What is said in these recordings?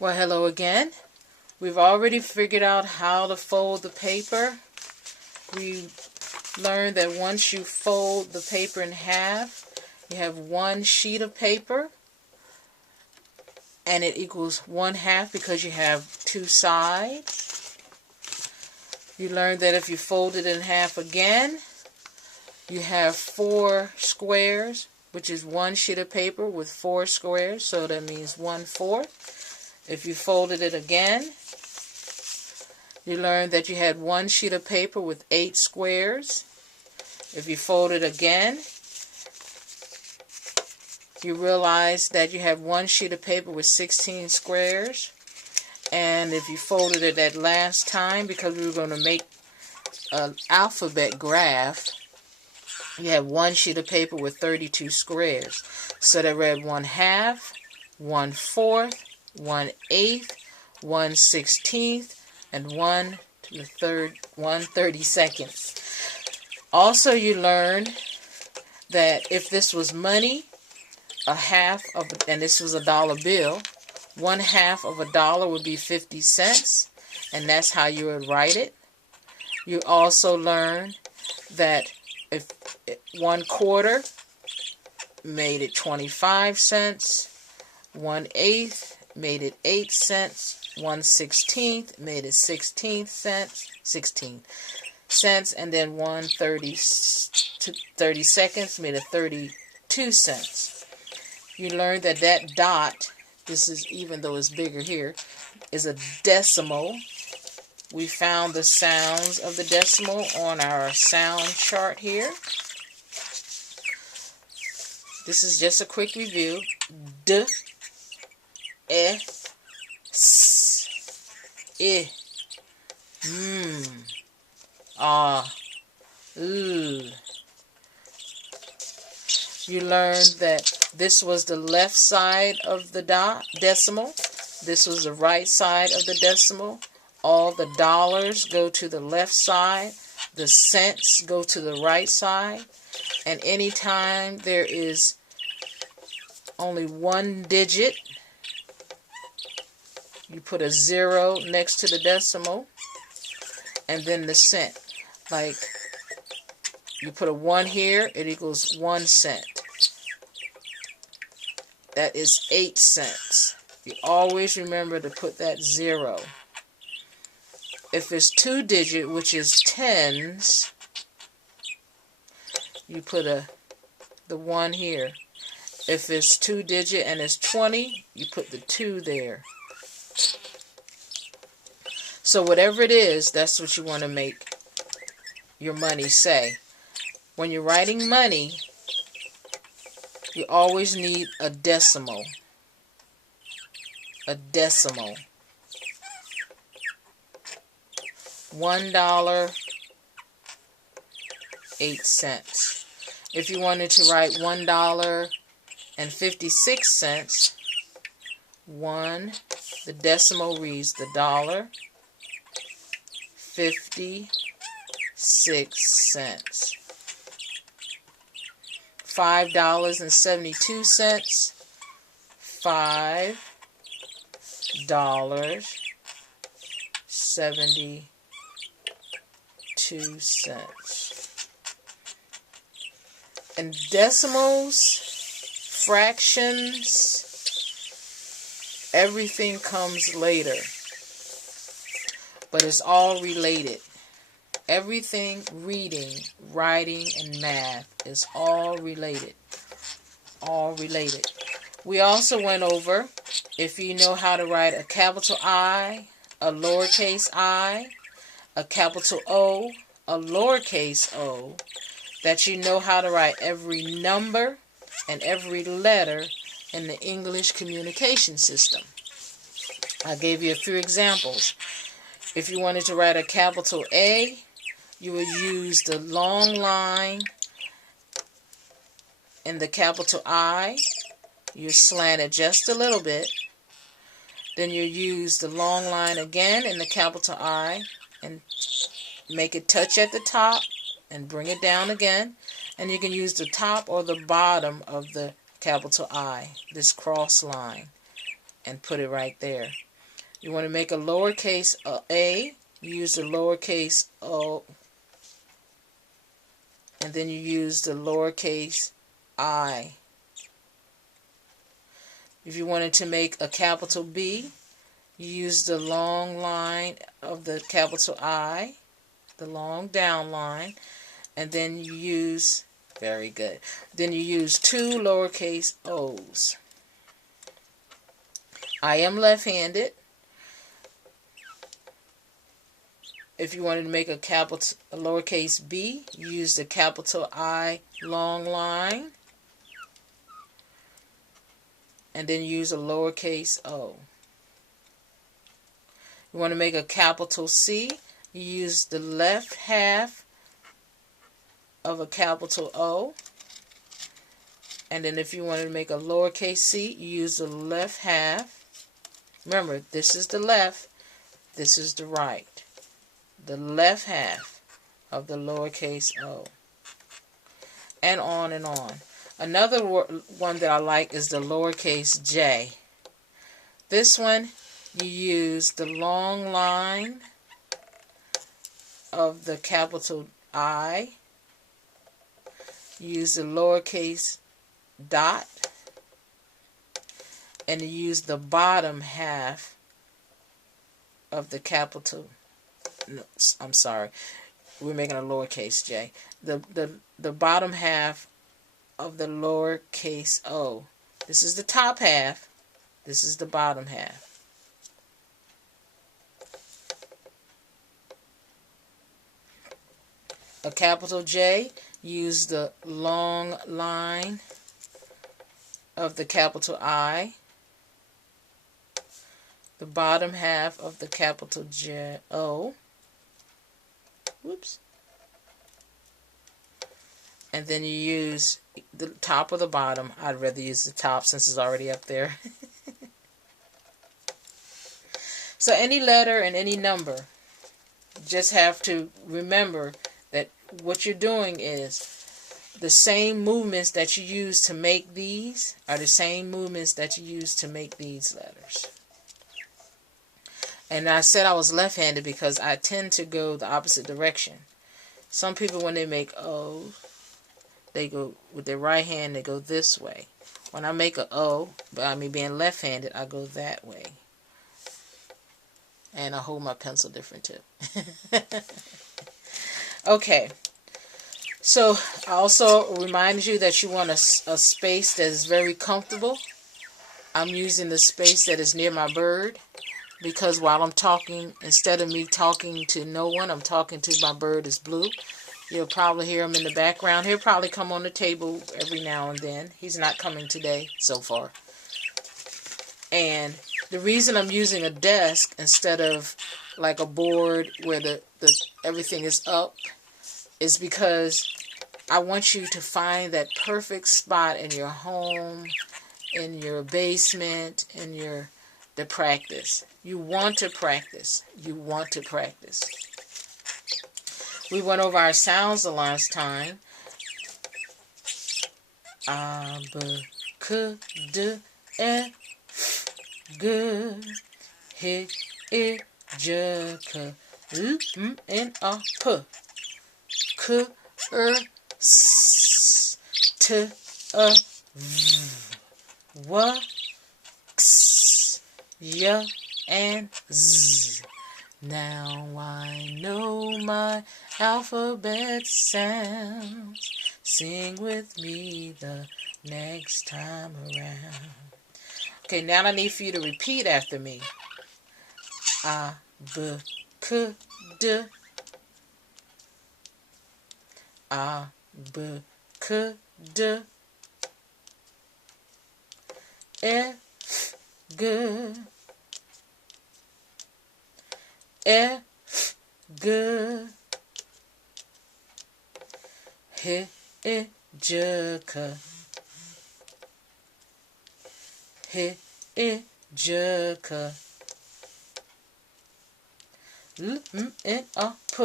Well, hello again. We've already figured out how to fold the paper. We learned that once you fold the paper in half, you have one sheet of paper, and it equals 1/2 because you have two sides. You learned that if you fold it in half again, you have 4 squares, which is one sheet of paper with 4 squares, so that means 1/4. If you folded it again, you learned that you had one sheet of paper with 8 squares. If you fold it again, you realize that you have one sheet of paper with 16 squares. And if you folded it that last time, because we were going to make an alphabet graph, you have one sheet of paper with 32 squares. So that read 1/2, 1/4, 1/8, 1/16, and 1/32. Also, you learned that if this was money, and this was a dollar bill, 1/2 of a dollar would be 50 cents, and that's how you would write it. You also learned that if 1/4 made it 25 cents, 1/8 made it 8 cents, 1/16 made it 16 cents, and then 1/30 made it 32 cents. You learned that that dot, this is, even though it's bigger here, is a decimal. We found the sounds of the decimal on our sound chart here. This is just a quick review. D, E, S, I, Ah, L. You learned that this was the left side of the decimal. This was the right side of the decimal. All the dollars go to the left side. The cents go to the right side. And anytime there is only one digit, you put a 0 next to the decimal, and then the cent. Like, you put a 1 here, it equals 1 cent. That is 8 cents. You always remember to put that 0. If it's 2-digit, which is tens, you put the 1 here. If it's 2-digit and it's 20, you put the 2 there. So whatever it is, that's what you want to make your money say. When you're writing money, you always need a decimal. A decimal. $1.08. If you wanted to write $1.56, the decimal reads the $1.56. $5.72, $5.72. And decimals, fractions, everything comes later. But it's all related. Everything, reading, writing, and math is all related. All related. We also went over, if you know how to write a capital I, a lowercase I, a capital O, a lowercase o, that you know how to write every number and every letter in the English communication system. I gave you a few examples. If you wanted to write a capital A, you would use the long line in the capital I. You slant it just a little bit. Then you use the long line again in the capital I and make it touch at the top and bring it down again. And you can use the top or the bottom of the capital I, this cross line. and put it right there. You want to make a lowercase a, you use the lowercase o, and then you use the lowercase I. If you wanted to make a capital B, you use the long line of the capital I, the long down line, and then you use, very good, then you use 2 lowercase o's. I am left-handed. If you wanted to make a lowercase b, you use the capital I long line, and then use a lowercase o. You want to make a capital C, you use the left half of a capital O. And then if you wanted to make a lowercase c, you use the left half. Remember, this is the left, this is the right. The left half of the lowercase o. And on and on. Another one that I like is the lowercase j. This one, you use the long line of the capital I. You use the lowercase dot. And you use the bottom half of the capital. No, I'm sorry. We're making a lowercase j. The bottom half of the lowercase o. This is the top half. This is the bottom half. A capital J, use the long line of the capital I. The bottom half of the capital J O. Whoops. And then you use the top or the bottom. I'd rather use the top since it's already up there. So any letter and any number, you just have to remember that what you're doing is the same movements that you use to make these are the same movements that you use to make these letters. And I said I was left-handed because I tend to go the opposite direction. Some people, when they make O, they go with their right hand, they go this way. When I make a O, by me being left-handed, I go that way. And I hold my pencil different too. Okay. So I also remind you that you want a space that is very comfortable. I'm using the space that is near my bird because while I'm talking, instead of me talking to no one, I'm talking to my bird is Blue. You'll probably hear him in the background. He'll probably come on the table every now and then. He's not coming today so far. And the reason I'm using a desk instead of like a board where the everything is up is because I want you to find that perfect spot in your home, in your basement, in the practice. You want to practice. You want to practice. We went over our sounds the last time. A, b, k, d, e, g, h, I, j, k, l, m, n, a, p, k, s, t, v, w, x, y, and z. Now I know my alphabet sounds. Sing with me the next time around. Okay, now I need for you to repeat after me. A, b, k, d. A, b, k, d. E, g. E, g. H, I, j, k. H, I, j, k. L, m, n, a, p.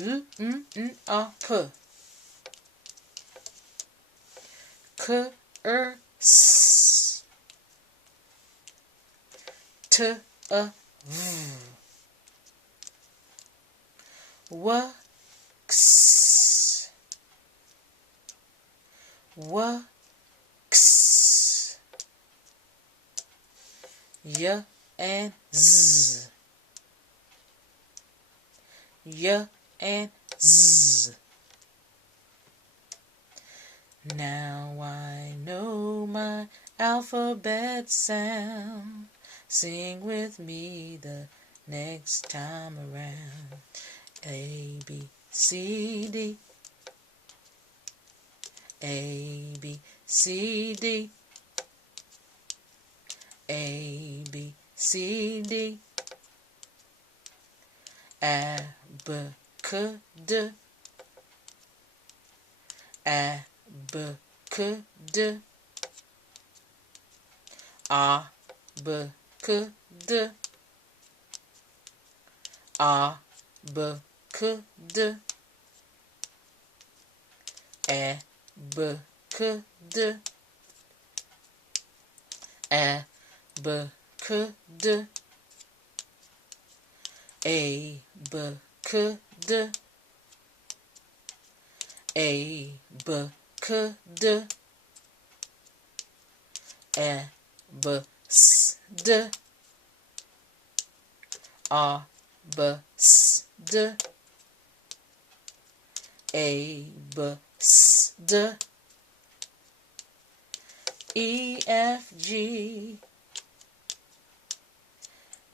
L, m, n, a, p. K, s, t, v, w, x, w, x, y, and z, y, and z. Now I know my alphabet sound. Sing with me the next time around. A, B, C, D. A, B, C, D. A, B, C, D. A, B, C, D. A, B, C, D. A, B, C, D. A, B, C, D. A, B, C, D. A, B, C, D. A, B, C, D. A, B, C, D. A, B, S, D. A, B, S, D. A, B, S, D. E, F, G.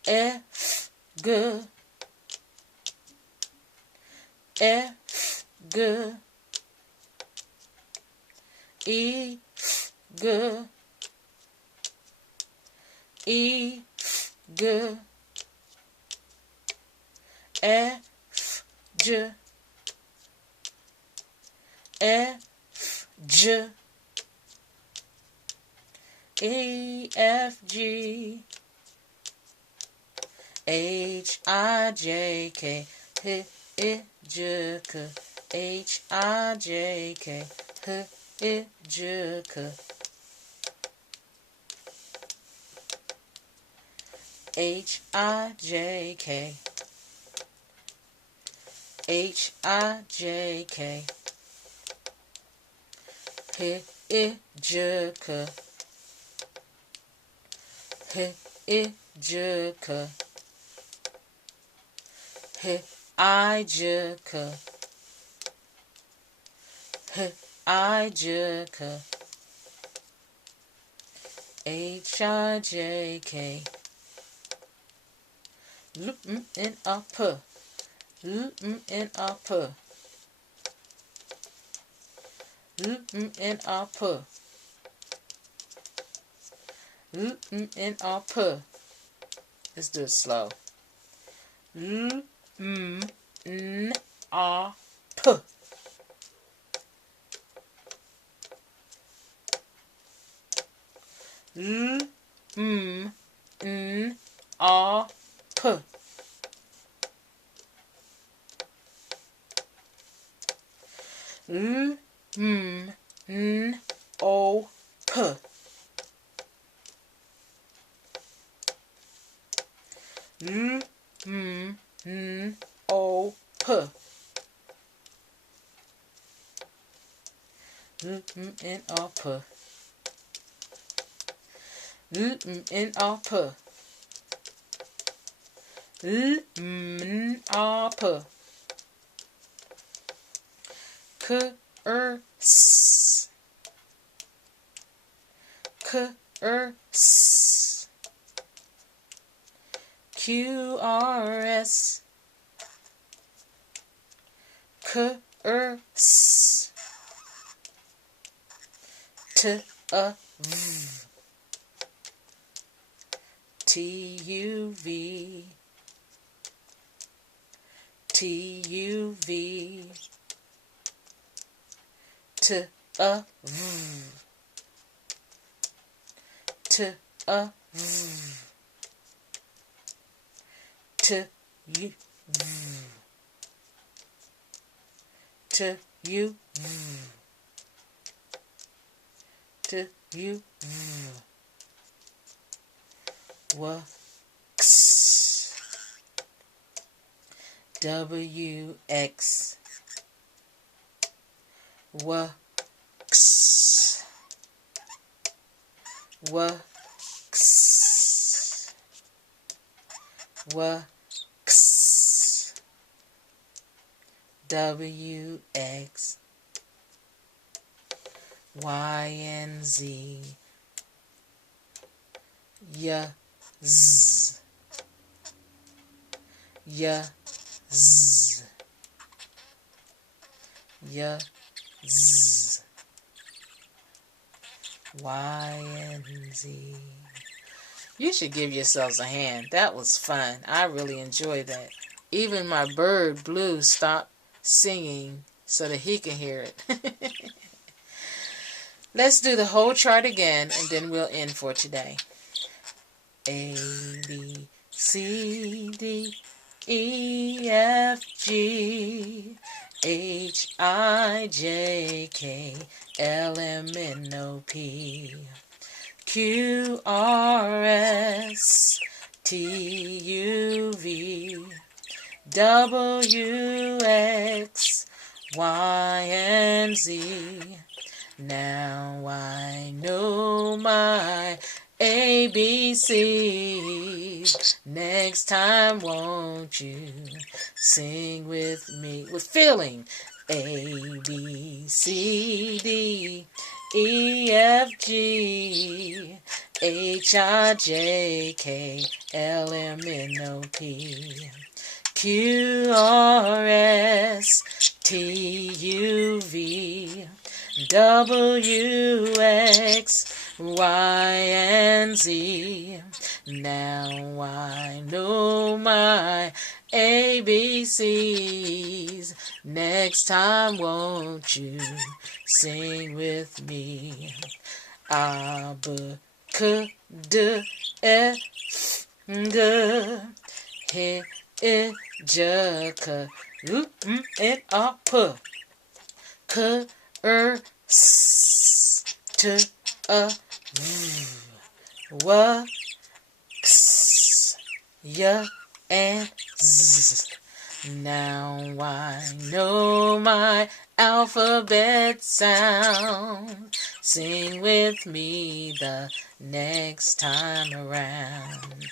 F, G. F, G. E, G. E, G. F, G. F, G. E, F, G. H, I, J, K. H, I, J, K. H, I, J, K. H, I, J, K. H, I, J, K. H, I, J, K. H, I, J, K. H, I, J, K. H, I, J, K. H, I, J, K. H, I, J, K. Loop in a P. Loop in a P. Loop in a P. Loop in a P. Let's do it slow. Loop in a P. Loop in a P. L, M, N, O, P. L, M, N, O, P. L, M, N, O, P. L, M, N, O, P. L, M, N, O, P. K, S. K, S. Q, R, S. K, S. T, V. T, U, V. T, U, V. T, V. T, V. T, U, V. T, U, V. T, U W X W X W X W X W X W X Y and Z Y Z Y Z Y Z Y and Z. You should give yourselves a hand. That was fun. I really enjoyed that. Even my bird, Blue, stopped singing so that he can hear it. Let's do the whole chart again, and then we'll end for today. A, B, C, D, E, F, G, H, I, J, K, L, M, N, O, P, Q, R, S, T, U, V, W, X, Y, and Z. Now I know my ABCs. Next time, won't you sing with me with feeling? A, B, C, D, E, F, G, H, I, J, K, L, M, N, O, P, Q, R, S, T, U, V, W, X, Y, and Z. Now I know my ABCs. Next time, won't you sing with me? A, B, C, D, F, G, H, I, J, K, L, M, N, O, P, Q, R, S, T, U, V, W, X, Y, and Z. Now I know my alphabet sound. Sing with me the next time around.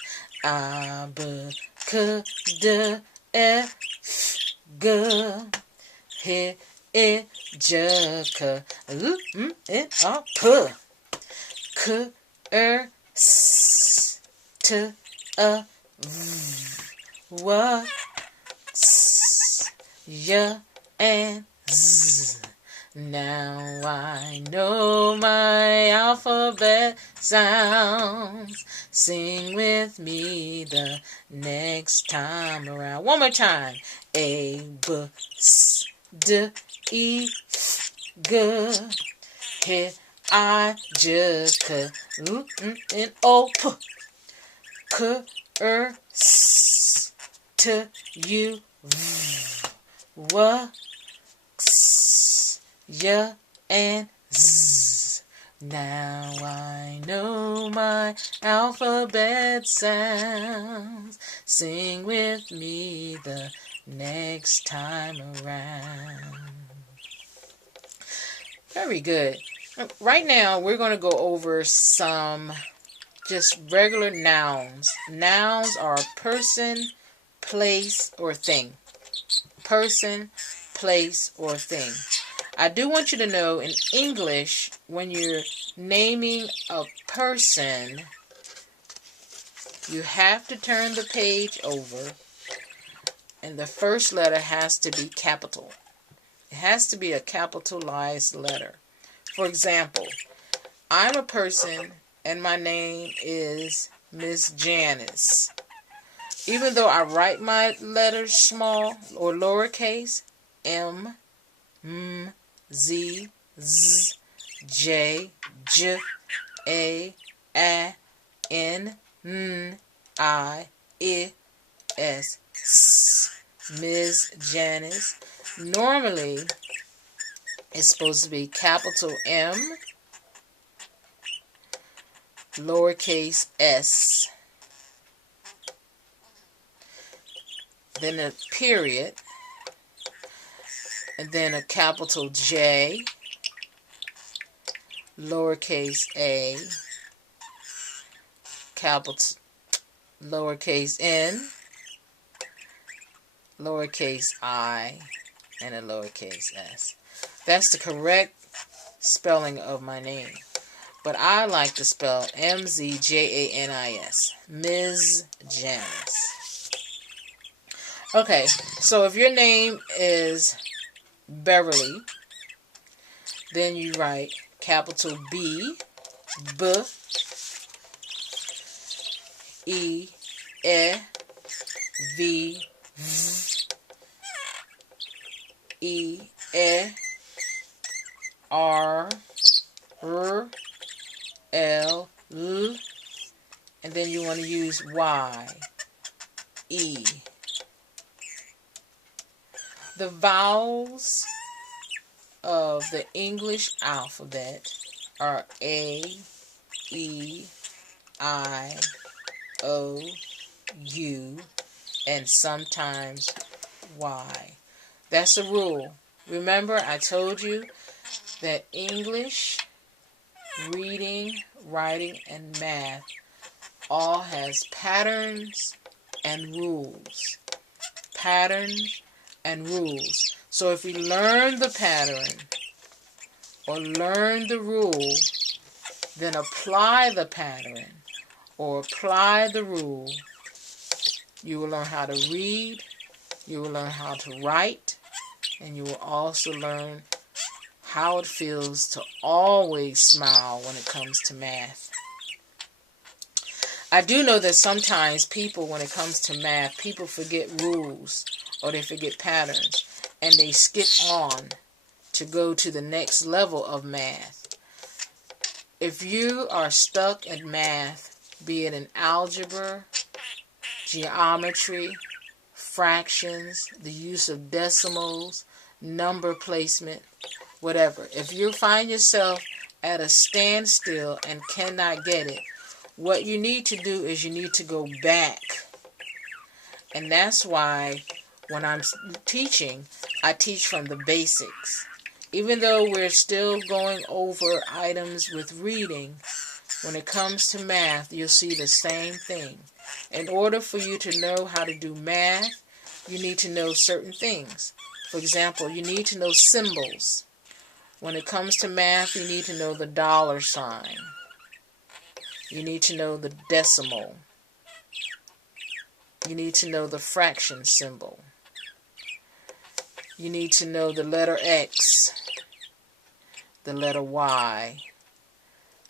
A, B, C, D, F, G, H, I, J, K, L, M, N, O, P, Q, R, S, T, U, V, W, X, Y, and Z. Now I know my alphabet sounds. Sing with me the next time around. One more time. A, B, C, D, E, F, G, H, I, J, K, L, M, N, O, P, Q, R, S, T, U, V, W, X, Y, and Z. Now I know my alphabet sounds. Sing with me the next time around. Very good. Right now, we're going to go over some just regular nouns. Nouns are person, place, or thing. Person, place, or thing. I do want you to know in English, when you're naming a person, you have to turn the page over, and the first letter has to be capital. It has to be a capitalized letter. For example, I'm a person and my name is Mzjanis. Even though I write my letters small or lowercase, M, M, Z, Z, J, J, A, N, N, I, S, S, Mzjanis. Normally, it's supposed to be capital M, lowercase s, then a period, and then a capital J, lowercase a, capital lowercase n, lowercase I, and a lowercase s. That's the correct spelling of my name. But I like to spell Mzjanis, Mzjanis. Okay, so if your name is Beverly, then you write capital B, B, E, E, V, V, E, E, R, R, L, L, and then you want to use Y, E. The vowels of the English alphabet are A, E, I, O, U, and sometimes Y. That's a rule. Remember, I told you that English, reading, writing, and math all has patterns and rules. Patterns and rules. So if we learn the pattern or learn the rule, then apply the pattern or apply the rule, you will learn how to read, you will learn how to write, and you will also learn how it feels to always smile when it comes to math. I do know that sometimes people, when it comes to math, people forget rules or they forget patterns and they skip on to go to the next level of math. If you are stuck in math, be it in algebra, geometry, fractions, the use of decimals, number placement, whatever. If you find yourself at a standstill and cannot get it, what you need to do is you need to go back. And that's why when I'm teaching, I teach from the basics. Even though we're still going over items with reading, when it comes to math, you'll see the same thing. In order for you to know how to do math, you need to know certain things. For example, you need to know symbols. When it comes to math, you need to know the dollar sign. You need to know the decimal. You need to know the fraction symbol. You need to know the letter X, the letter Y,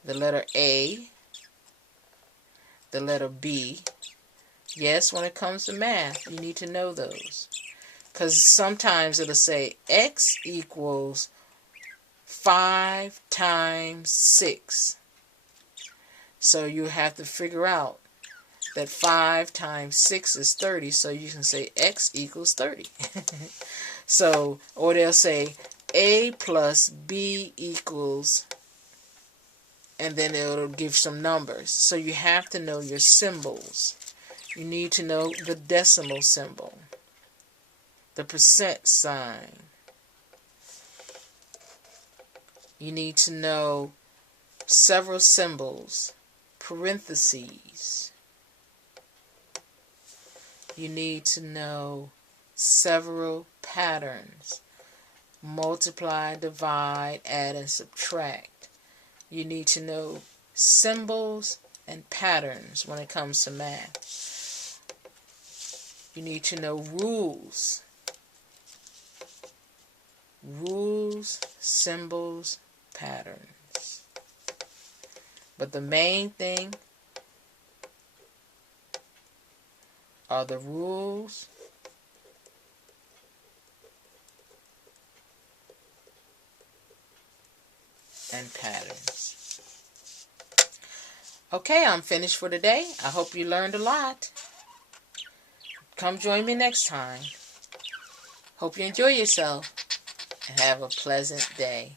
the letter A, the letter B. Yes, when it comes to math, you need to know those. Because sometimes it'll say X equals 5 times 6. So you have to figure out that 5 times 6 is 30, so you can say X equals 30. So, or they'll say A plus B equals, and then it'll give some numbers. So you have to know your symbols. You need to know the decimal symbol, the percent sign. You need to know several symbols, parentheses. You need to know several patterns, multiply, divide, add, and subtract. You need to know symbols and patterns when it comes to math. You need to know rules. Rules, symbols, patterns. But the main thing are the rules and patterns. Okay, I'm finished for today. I hope you learned a lot. Come join me next time. Hope you enjoy yourself and have a pleasant day.